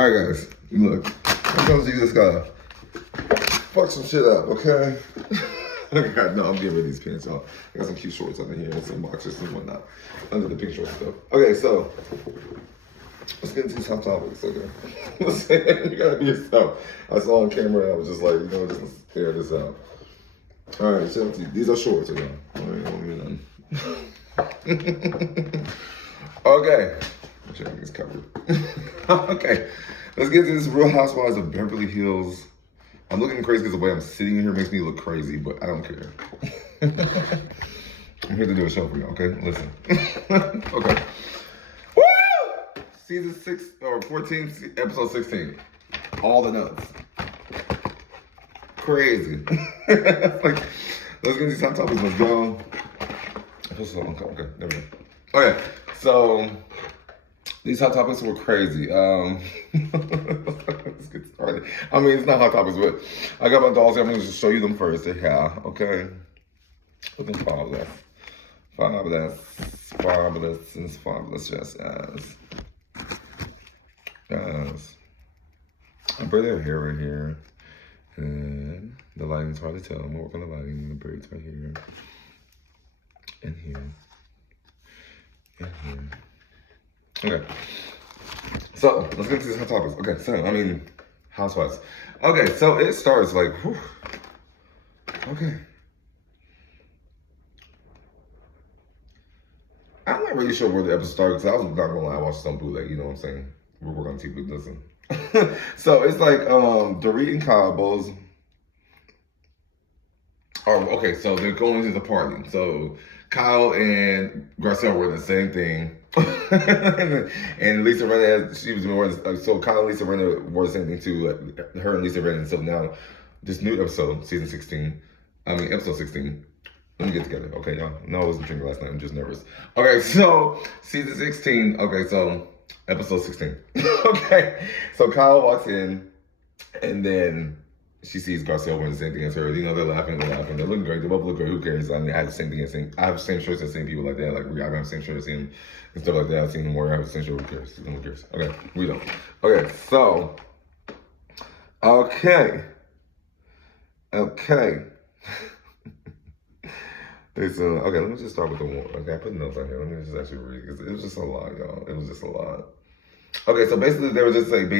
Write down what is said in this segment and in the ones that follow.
All right, guys. Look, sometimes you just gotta fuck some shit up, okay? Okay, no, I'm getting rid of these pants, y'all. I got some cute shorts under here and some boxers and whatnot under the pink short stuff. Okay, so let's get into some topics, okay? Listen, you gotta be yourself. I saw on camera and I was just like, just figure this out. All right, so these are shorts, okay? I don't mean nothing. Okay. I'm sure everything's covered. Okay, let's get to this Real Housewives of Beverly Hills. I'm looking crazy because the way I'm sitting in here makes me look crazy, but I don't care. I'm here to do a show for you, okay? Listen. Okay. Woo! Season 6 or 14, episode 16. All the nuts. Crazy. Like, let's get into some topics. Let's go. Okay, there we go. Okay, so these hot topics were crazy. Let's get started. I mean, it's not hot topics, but I got my dolls here. I'm going to just show you them first. Yeah, okay. Looking fabulous. Fabulous. Fabulous. And it's fabulous, yes, yes. Yes. I braid their hair right here. And the lighting's hard to tell. I'm working on the lighting. The braids right here. And here. And here. Okay, so let's get into some topics. Okay, so I mean, housewives. Okay, so it starts like, whew. Okay. I'm not really sure where the episode started because I was not gonna lie, I watched some bootleg. You know what I'm saying? We work on TV. Listen. So it's like Dorit and Kyle both. Oh, okay, so they're going to the party. So Kyle and Garcelle were the same thing. And Lisa Rinna, she was more, so Kyle and Lisa Rinna wore the same thing too. Her and Lisa Rinna. So now, this new episode, episode 16. Let me get together, okay, y'all? No, I wasn't drinking last night. I'm just nervous. Okay, so season 16. Okay, so episode 16. Okay, so Kyle walks in, and then she sees Garcelle wearing the same thing as her. You know, they're laughing. They're looking great. They both look great. Who cares? I mean, I have the same thing I have the same shirts as same people like that. Like, I have the same shirt as him and stuff like that. I've seen him wear. I have the same shirt. Who cares? Who cares? Okay, we don't. Okay, so. Okay. Okay, let me just start with the one. Okay, I put notes on here. Let me just actually read because it was just a lot, y'all. It was just a lot. Okay, so basically, they were just like,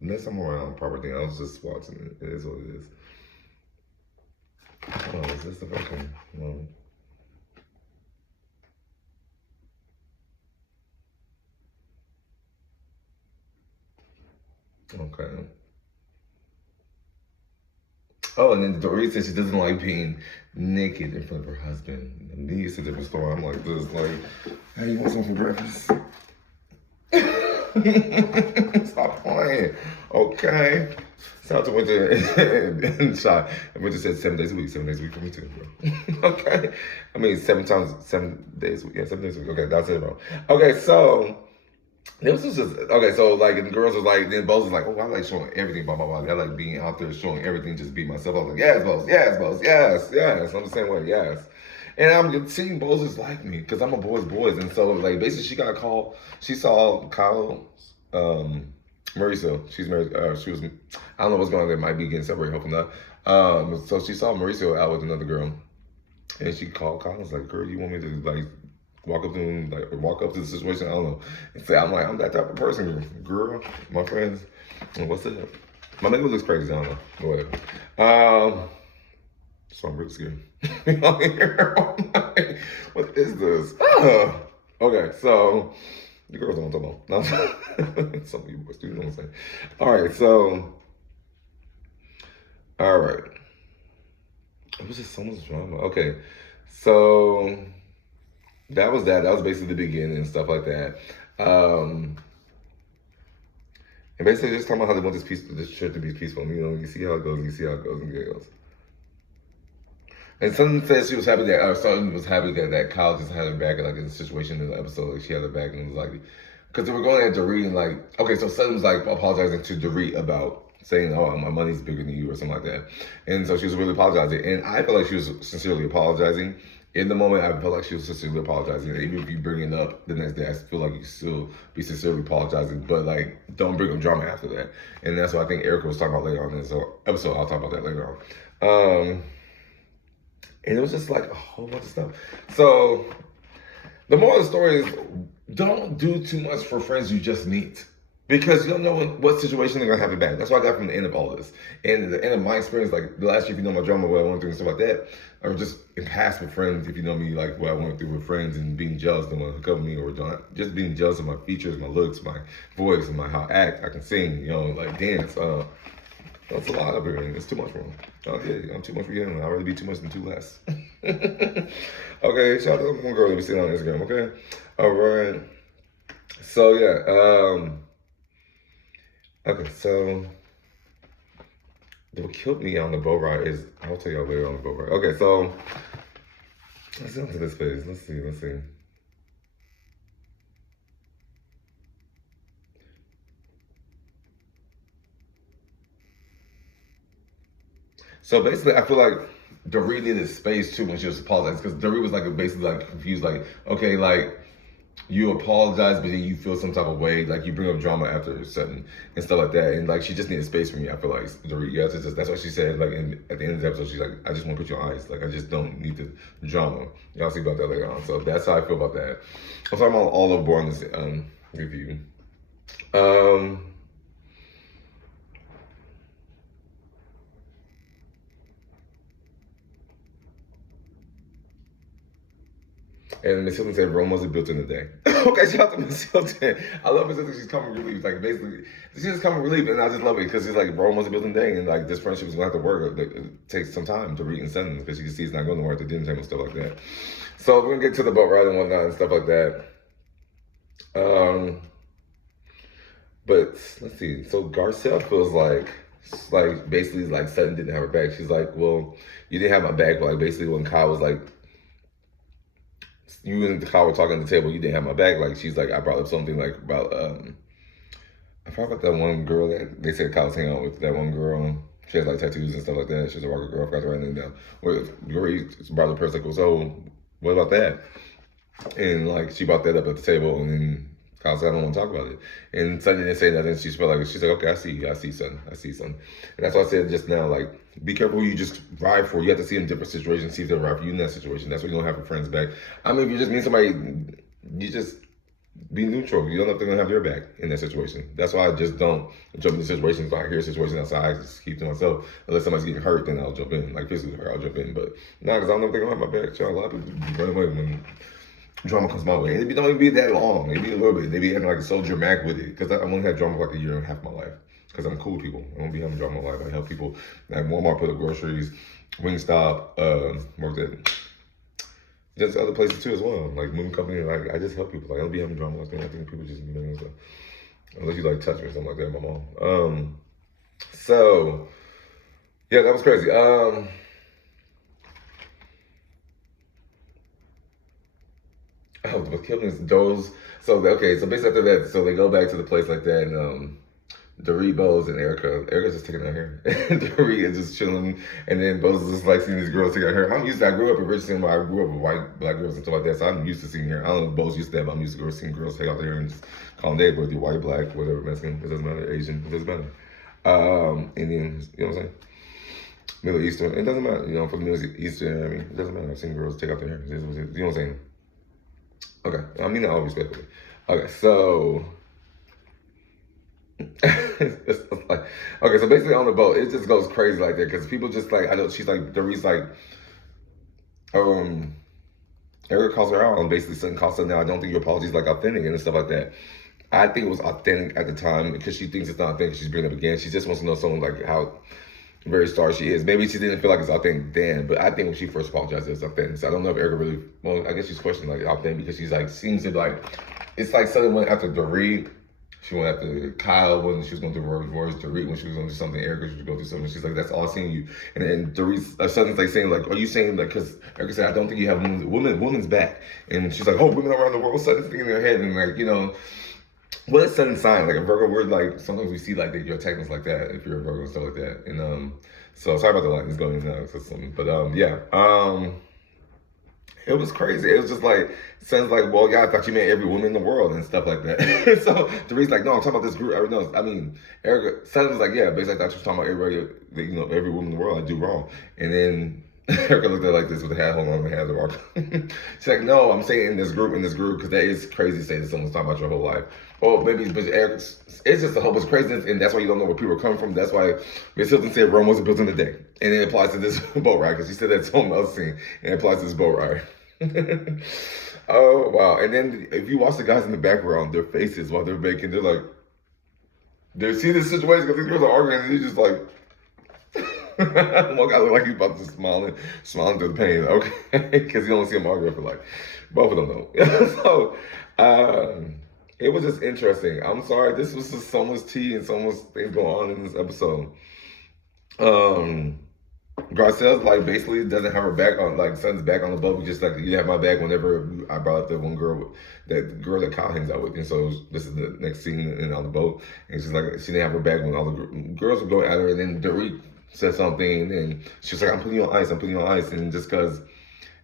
unless I'm around proper thing, I was just watching it. It is what it is. Oh, is this the okay? No. Okay. Oh, and then Dorit said she doesn't like being naked in front of her husband. And then you sit at the store, I'm like this, like, hey, you want something for breakfast? Stop playing, okay? Shout out to Winter and Shot. And Winter said 7 days a week. 7 days a week for me too, bro. Okay? I mean, 7 days a week. Yeah, 7 days a week. Okay, that's it, bro. Okay, so it was just, okay, so like, and the girls was like, then Bose was like, oh, I like showing everything, blah, blah, blah. I like being out there showing everything, just be myself. I was like, yes, Bose, yes. I'm the same way, yes. And I'm seeing Bose is like me, because I'm a boys. And so, like, basically, she got a call. She saw Kyle, Mauricio. She's married, she was, I don't know what's going on. They might be getting separated, hopefully not. So she saw Mauricio out with another girl. And she called Kyle and was like, girl, you want me to, like, walk up to him, like, walk up to the situation, I don't know. And say, I'm like, I'm that type of person, girl, my friends. And what's up? My nigga looks crazy, I don't know. Whatever. So I'm really scared. What is this? Okay, so the girls don't talk about. No, some of you boys do, you know what I'm saying? All right, so, all right. It was just so much drama. Okay, so that was basically the beginning and stuff like that. And basically just talking about how they want this trip to be peaceful. You know, you see how it goes, and it goes. And Sutton said she was happy that Kyle just had her back, like, in the situation in the episode, like, she had her back, and it was like, because they were going at Dorit and like, okay, so Sutton was like apologizing to Dorit about saying, oh, my money's bigger than you or something like that. And so she was really apologizing. And I feel like she was sincerely apologizing. in the moment, I felt like she was sincerely apologizing. Even if you bring it up the next day, I feel like you still be sincerely apologizing. But like, don't bring up drama after that. And that's what I think Erica was talking about later on in this episode. I'll talk about that later on. And it was just like a whole bunch of stuff. So the moral of the story is, don't do too much for friends you just meet. Because you don't know what situation they're gonna have it back. That's what I got from the end of all this. And the end of my experience, like the last year, if you know my drama, what I went through and stuff like that, or just in past with friends, if you know me, like what I went through with friends and being jealous, don't want to hook up with me, or just being jealous of my features, my looks, my voice, and my how I act, I can sing, like dance. That's a lot of it. It's too much for me. Yeah, I'm too much for you. I'd rather be too much than too less. Okay, shout out to one girl that we see on Instagram. Okay, all right. So yeah. Okay, so what killed me on the boat ride is, I'll tell y'all later on the boat ride. Okay, so let's get into this phase. Let's see. So basically, I feel like Dorit needed space too when she was apologizing, because Dorit was like basically like confused, like, okay, like, you apologize, but then you feel some type of way, like you bring up drama after something and stuff like that, and like she just needed space from me. I feel like that's what she said. Like at the end of the episode, she's like, I just want to put you on ice. Like I just don't need the drama. Y'all see about that later on. So that's how I feel about that. I'm talking about all over on this review. And Miss Hilton said Rome wasn't built in a day. Okay, shout out to Miss Hilton. I love Miss Hilton. She's coming relief. Like basically, she's just coming relief, and I just love it because it's like Rome wasn't built in a day, and like this friendship is gonna have to work. It takes some time to read and send because you can see it's not going to work at the dinner table and stuff like that. So we're gonna get to the boat ride and whatnot and stuff like that. But let's see. So Garcelle feels like basically like Sutton didn't have her back. She's like, well, you didn't have my back, but like basically when Kyle was like, you and Kyle were talking at the table, you didn't have my back. Like she's like, I brought up something like about I forgot about that one girl that they said Kyle was hanging out with. That one girl, she has like tattoos and stuff like that. She's a rocker girl. I forgot to write her name down. Well, Yuri brought the person like, so what about that? And like she brought that up at the table, and then Kyle said, I don't want to talk about it. And Sunny didn't say nothing. She felt like, she's like, okay, I see son. And that's why I said just now, like, be careful who you just ride for. You have to see in different situations, see if they'll ride for you in that situation. That's what you don't have your friends back. I mean, if you just meet somebody, you just be neutral. You don't know if they're gonna have your back in that situation. That's why I just don't jump into situations. If I hear a situation outside, I just keep to myself. Unless somebody's getting hurt, then I'll jump in. Like physically hurt, I'll jump in. But nah, because I don't know if they're gonna have my back. So a lot of people run away when drama comes my way. And it don't even be that long. Maybe a little bit. They be acting like so dramatic with it. Because I only had drama for like a year and a half of my life. Because I'm cool with people. I don't be having drama in my life. I help people. Like Walmart, put up groceries, Wingstop, worked at just other places too as well. Like moving company. Like I just help people. Like I don't be having drama like that. I think people just be doing stuff. Unless you like touch me or something like that, my mom. So yeah, that was crazy. Oh, what killed me is those. So okay, so basically after that, so they go back to the place like that, and Dorit, Bose, and Erica's just taking out hair. And Dorit is just chilling, and then Bose is just like seeing these girls take out hair. I'm used to. I grew up in Richardson, where I grew up with white black girls and stuff like that, so I'm used to seeing hair. I don't know if Bose used to that, but I'm used to seeing girls take out their hair and just call them whether you're white, black, whatever, Mexican, it doesn't matter, Asian, it doesn't matter. Indian, you know what I'm saying? Middle Eastern, it doesn't matter. For the Middle Eastern, I mean, it doesn't matter. I've seen girls take out their hair. You know what I'm saying? Okay, I mean that all respectfully. Okay, so okay, so basically on the boat, it just goes crazy like that because people just like, I know she's like, Dorit's like, Eric calls her out and basically something calls her now. I don't think your apology is like authentic and stuff like that. I think it was authentic at the time because she thinks it's not authentic. She's bringing it up again. She just wants to know someone like how very star she is. Maybe she didn't feel like it's authentic then, but I think when she first apologized, it was authentic. So I don't know if Erica really, well, I guess she's questioning like authentic because she's like, seems to be like, it's like suddenly went after Dorit. She went after Kyle when she was going through divorce, Dorit when she was going to do something, Erica should go through something. She's like, that's all I've seen you. And then Dorit's suddenly like saying like, are you saying like, because Erica said, I don't think you have women's back. And she's like, oh, women around the world, suddenly thinking in her head and like, what is sudden sign? Like a Virgo, we're like, sometimes we see like that you're attacking us like that if you're a Virgo and stuff like that. And so sorry about the line, it's going in now, but yeah. It was crazy. It was just like, sounds like, well, yeah, I thought you meant every woman in the world and stuff like that. So Dorit's like, no, I'm talking about this group. No, I mean, Erica, Son was like, yeah, basically, I thought you were talking about everybody, every woman in the world I do wrong. And then Erica looked at it like this with a hat hold on, the hands are She's like, no, I'm saying in this group, because that is crazy to say that someone's talking about your whole life. Or maybe, but Erica, it's just a whole bunch of craziness, and that's why you don't know where people are coming from. That's why Miss Hilton said Rome wasn't built in a day. And it applies to this boat ride, because she said that someone else scene, and it applies to this boat ride. Oh, wow. And then if you watch the guys in the background, their faces while they're baking, they're like, they see this situation because these girls are arguing, and they're just like, one guy look like he's about to smiling through the pain, okay? Because you don't see him arguing for like, both of them though. So, it was just interesting. I'm sorry, this was just so much tea and so much things going on in this episode. Garcelle's like basically doesn't have her back on, like Son's back on the boat. Just like, you have my back whenever I brought up that one girl, that girl that Kyle hangs out with. And so this is the next scene and on the boat. And she's like, she didn't have her back when all the girls were going at her. And then Dorit said something and she was like, I'm putting you on ice. And just because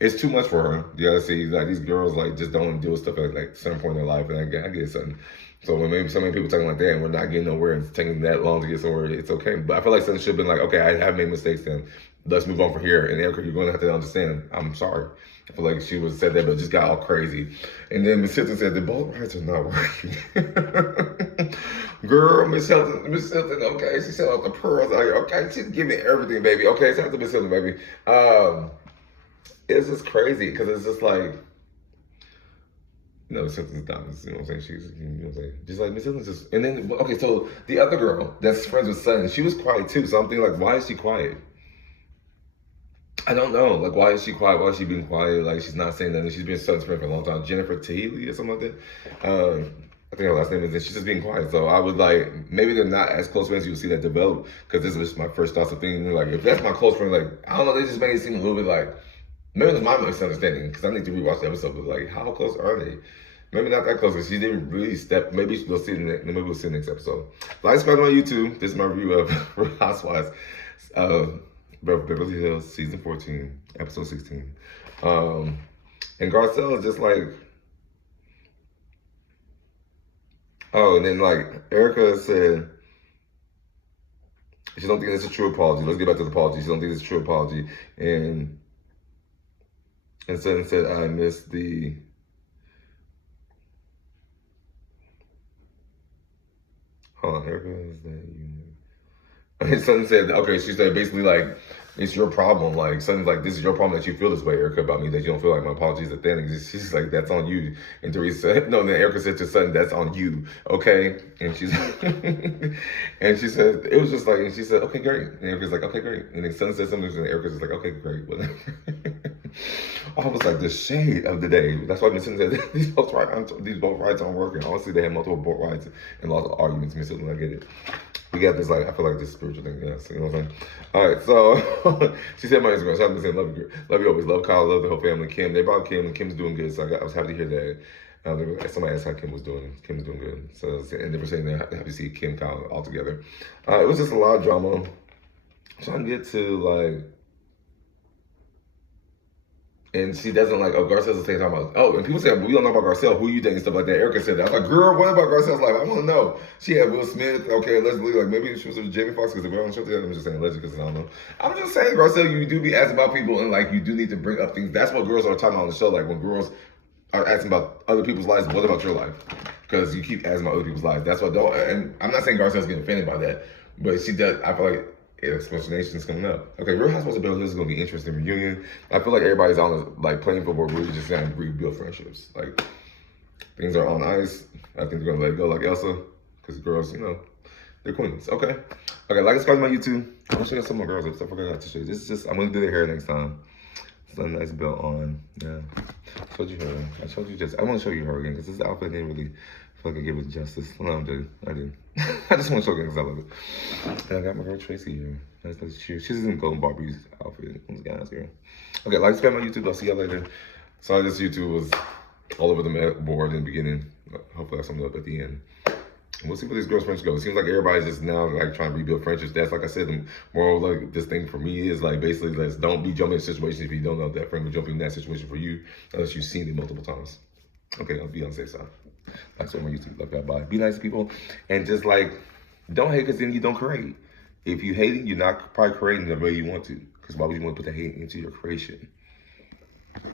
it's too much for her. You gotta see, like, these girls like just don't deal with stuff at like certain point in their life. And I get something. So when maybe so many people talking like that and we're not getting nowhere and it's taking that long to get somewhere, it's okay. But I feel like something should have been like, okay, I have made mistakes then. Let's move on from here. And Erica, you're going to have to understand, I'm sorry. I feel like she would have said that, but just got all crazy. And then Miss Hilton said, the boat rides are not working. Girl, Miss Hilton, okay, she said off the pearls. Like, okay, she's giving everything, baby. Okay, shout out to Miss Hilton, baby. It's just crazy because it's just like, Miss Hilton's diamonds, you know what I'm saying? She's, you know what I'm saying? Just like Miss Hilton's just, and then, okay, so the other girl that's friends with Son, she was quiet too. So I'm thinking like, why is she quiet? I don't know. Like, why is she quiet? Why is she being quiet? Like, she's not saying nothing. She's been Son's friend for a long time. Jennifer Tahili or something like that. I think her last name is, and she's just being quiet. So I was like, maybe they're not as close friends. You'll see that develop, because this was my first thoughts of thinking, like, if that's my close friend, like, I don't know, they just made it seem a little bit like, maybe it's my misunderstanding, because I need to rewatch the episode, but like, how close are they? Maybe not that close, because she didn't really step, maybe we'll see the next episode. Like, subscribe on YouTube. This is my review of Housewives. Beverly Hills, season 14, episode 16. And Garcelle is just like, oh, and then like Erica said, she don't think it's a true apology. Let's get back to the apology. She don't think it's a true apology. And Sutton said, I missed the, hold on, Erica, is that you? And Sutton said, okay, she said basically like, it's your problem. Like, Sutton's like, this is your problem that you feel this way, Erica, about me, that you don't feel like my apology is authentic. She's like, that's on you. And Teresa said, no, then Erica said to Sutton, that's on you, okay? And she's, and she said, it was just like, and she said, okay, great. And Erica's like, okay, great. And then Sutton said something, and Erica's just like, okay, great. I was like, the shade of the day. That's why Miss Hilton said, these boat rides aren't working. Honestly, they had multiple boat rides and lots of arguments. Miss Hilton, I get it. We got this, like, I feel like this spiritual thing, yes, you know what I'm saying? All right, so she said my Instagram, shout out to saying, love you, girl. Love you always, love Kyle, love the whole family. Kim, they brought Kim, and Kim's doing good, so I was happy to hear that. Somebody asked how Kim was doing. Kim's doing good. So, and they were saying they're happy to see Kim, Kyle all together. It was just a lot of drama. Trying to get to, like, and she doesn't like, oh, Garcelle's the same time about, oh, and people say, we don't know about Garcelle, who you think, stuff like that. Erica said that. I was like, girl, what about Garcelle's life? I want to know. She had Will Smith, okay, allegedly, like, maybe she was with Jamie Foxx, because the girl on the show together. I'm just saying allegedly, because I don't know. I'm just saying, Garcelle, you do be asking about people, and, like, you do need to bring up things. That's what girls are talking about on the show, like, when girls are asking about other people's lives, what about your life? Because you keep asking about other people's lives. That's what don't, and I'm not saying Garcelle's getting offended by that, but she does, I feel like, explanation's coming up. Okay, Real Housewives of Beverly Hills is gonna be an interesting reunion. I feel like everybody's on the like playing football. We're just trying to rebuild friendships. Like, things are on ice. I think they're gonna let it go like Elsa, because girls, you know, they're queens. Okay, like and subscribe to my YouTube. I'm gonna show you some of my girls. I forgot to show you. This is just, I'm gonna do their hair next time. It's a nice belt on. Yeah, I showed you her. I showed you just. I want to show you her again because this outfit didn't really feel like I give it justice. No, I'm joking. I didn't. I just want to show you because I love it. And I got my girl Tracy here. Nice shoes. She's in Golden Barbie's outfit. Those guys here. Okay, like, subscribe to my YouTube. I'll see y'all later. Sorry, this YouTube was all over the board in the beginning. Hopefully I summed it up at the end. We'll see where these girls' friendships go. It seems like everybody's just now like trying to rebuild friendships. That's like I said, the moral like this thing for me is like basically let's don't be jumping in situations if you don't know if that friend will jump in that situation for you unless you've seen it multiple times. Okay, I'll be on the safe side. That's what my YouTube like that. Bye. Be nice to people and just like don't hate because then you don't create. If you hate it, you're not probably creating the way you want to. Because why would you want to put the hate into your creation?